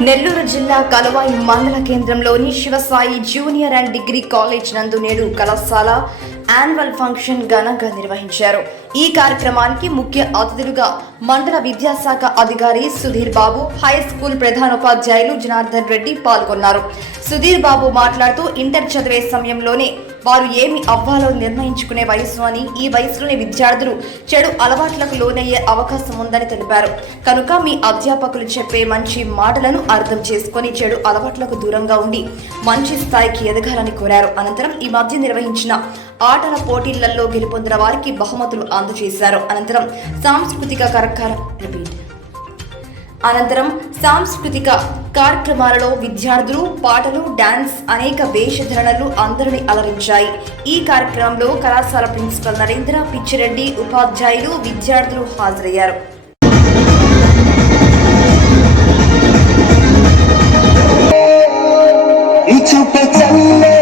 నెల్లూరు జిల్లా కలవాయి మండల కేంద్రంలోని Shivasai junior and degree college నందు నేడు కళాశాల యాన్యువల్ ఫంక్షన్ ఘనంగా నిర్వహించారు. ఈ కార్యక్రమానికి ముఖ్య అతిథులుగా మండల విద్యాశాఖ అధికారి సుధీర్ బాబు, హై స్కూల్ ప్రధానోపాధ్యాయులు జనార్దన్ రెడ్డి పాల్గొన్నారు. సుధీర్ బాబు మాట్లాడుతూ ఇంటర్ చదివే సమయంలోనే వారు ఏమి అవ్వాలో నిర్ణయించుకునే వయసు అని, ఈ వయసులోనే విద్యార్థులు చెడు అలవాట్లకు లోనయ్యే అవకాశం ఉందని తెలిపారు. కనుక మీ అధ్యాపకులు చెప్పే మంచి మాటలను అర్థం చేసుకుని చెడు అలవాట్లకు దూరంగా ఉండి మంచి స్థాయికి ఎదగాలని కోరారు. అనంతరం ఈ మధ్య నిర్వహించిన ఆటల పోటీలలో గెలుపొందిన వారికి బహుమతులు అందజేశారు. అనంతరం సాంస్కృతిక కార్యక్రమాలలో విద్యార్థులు పాటలు, డాన్స్, అనేక వేషధరణలు అందరినీ అలరించాయి. ఈ కార్యక్రమంలో కళాశాల ప్రిన్సిపల్ నరేంద్ర, పిచ్చిరెడ్డి, ఉపాధ్యాయులు, విద్యార్థులు హాజరయ్యారు. చూపే చల్లే